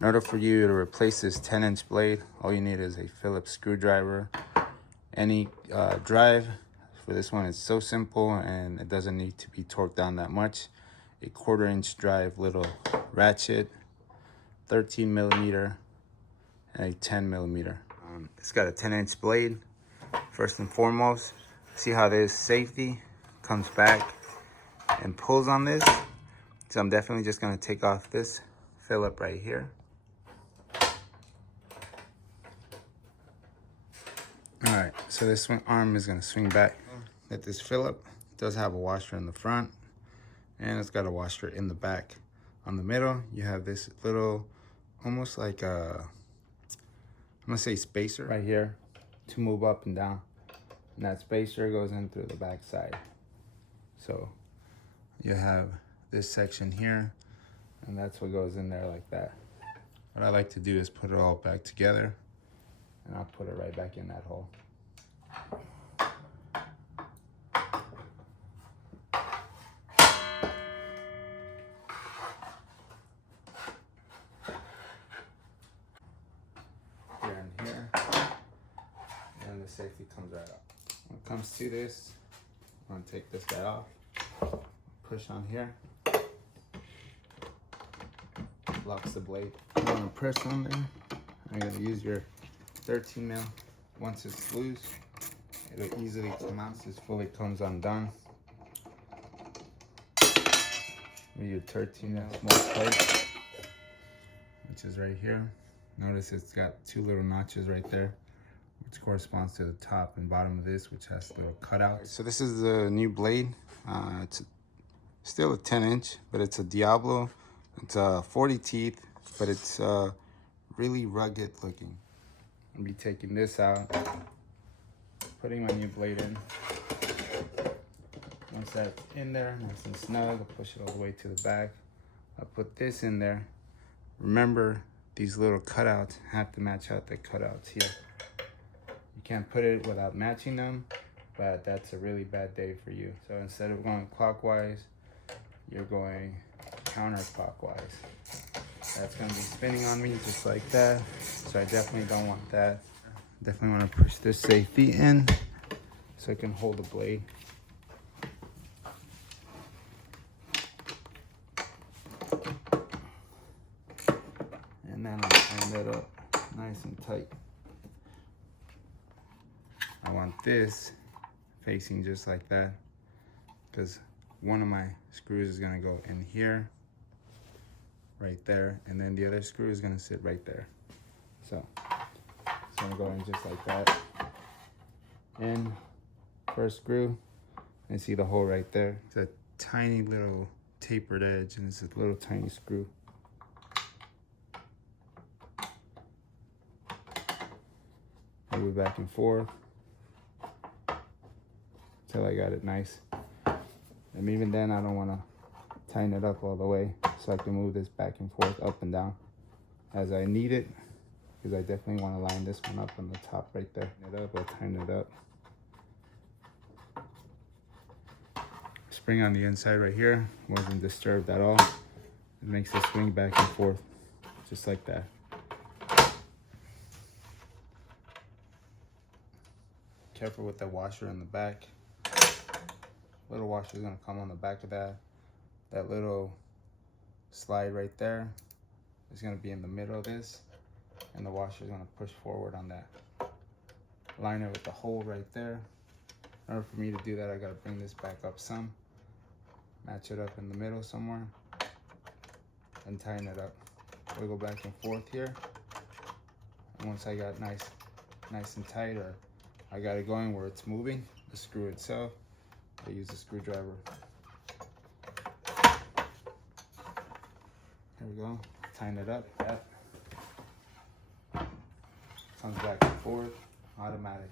In order for you to replace this 10-inch blade, all you need is a Phillips screwdriver. Any drive for this one is so simple and it doesn't need to be torqued down that much. A 1/4-inch drive little ratchet, 13 millimeter, and a 10 millimeter. It's got a 10-inch blade. First and foremost, see how this safety comes back and pulls on this. So I'm definitely just gonna take off this Phillip right here. All right, so this arm is gonna swing back. That this Phillip does have a washer in the front, and it's got a washer in the back. On the middle, you have this little, almost like a, I'm gonna say spacer right here to move up and down. And that spacer goes in through the back side. So you have this section here, and that's what goes in there like that. What I like to do is put it all back together, and I'll put it right back in that hole. Here and here, and the safety comes right up. When it comes to this, I'm gonna take this guy off, push on here, locks the blade. You wanna press on there, I'm gonna use your 13 mil. Once it's loose, it'll easily come out. This fully comes undone. Your 13 mil small plate, which is right here. Notice it's got 2 little notches right there, which corresponds to the top and bottom of this, which has little cutouts. So this is the new blade. It's still a 10-inch, but it's a Diablo. It's 40 teeth, but it's really rugged looking. I'll be taking this out, putting my new blade in. Once that's in there, nice and snug, I'll push it all the way to the back. I'll put this in there. Remember, these little cutouts have to match out the cutouts here. You can't put it without matching them, but that's a really bad day for you. So instead of going clockwise, you're going counterclockwise. That's gonna be spinning on me just like that. So I definitely don't want that. Definitely wanna push this safety in so it can hold the blade. And then I'll tighten that up nice and tight. I want this facing just like that, because one of my screws is gonna go in here, right there, and then the other screw is gonna sit right there. So it's gonna go in just like that. And first screw, and see the hole right there. It's a tiny little tapered edge, and it's a little tiny screw. Move it back and forth until I got it nice. And even then, I don't want to tighten it up all the way, so I can move this back and forth, up and down as I need it, because I definitely want to line this one up on the top right there. I'll tighten it up. Spring on the inside right here wasn't disturbed at all. It makes it swing back and forth just like that. Careful with the washer in the back. Little washer is gonna come on the back of that. That little slide right there is gonna be in the middle of this, and the washer is gonna push forward on that. Line it with the hole right there. In order for me to do that, I gotta bring this back up some, match it up in the middle somewhere, and tighten it up. Wiggle back and forth here. And once I got nice and tight, or I got it going where it's moving, the screw itself, I use a screwdriver. There we go, tighten it up. That comes back and forth, automatic.